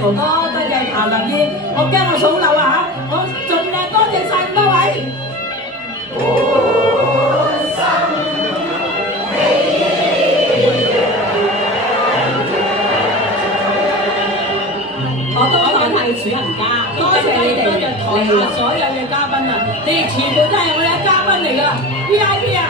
哥哥，多謝譚林姨，我驚我數漏啊嚇，我盡量多謝晒咁多位。我多謝係主人家，多謝你哋，多謝台下所有嘅嘉賓啊！你哋全部都係我嘅嘉賓嚟㗎，VIP 啊！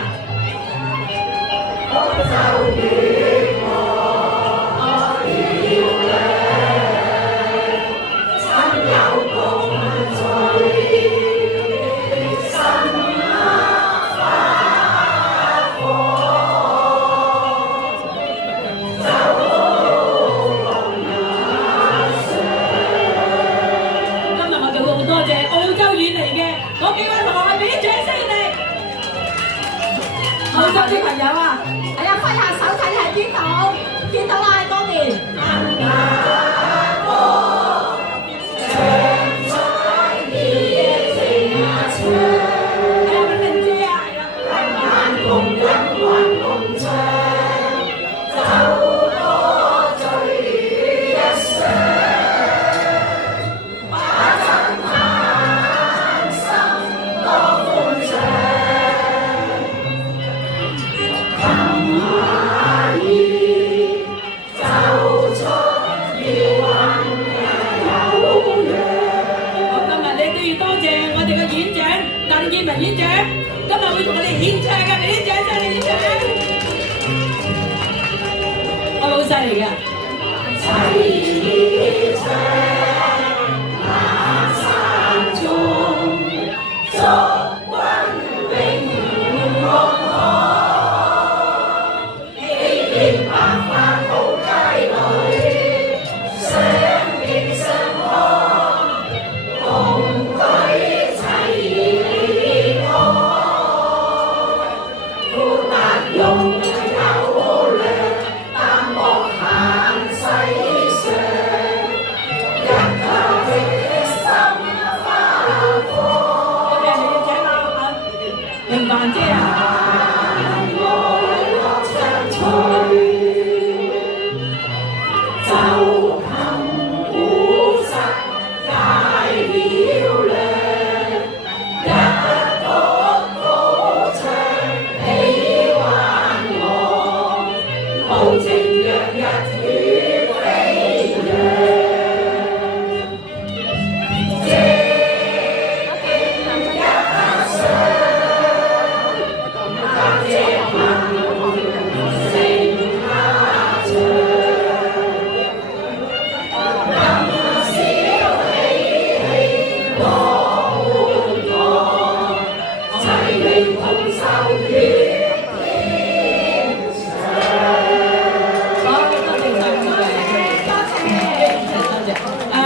澳洲啲朋友啊，係啊，揮下手睇係邊度？見到啦，多年。演長，今日會同我哋演唱嘅，俾啲掌聲你演唱。我老細嚟嘅。齊唱那山中，祝君永安康，喜慶百花好街裏，相敬相康，共對齊。明白啫。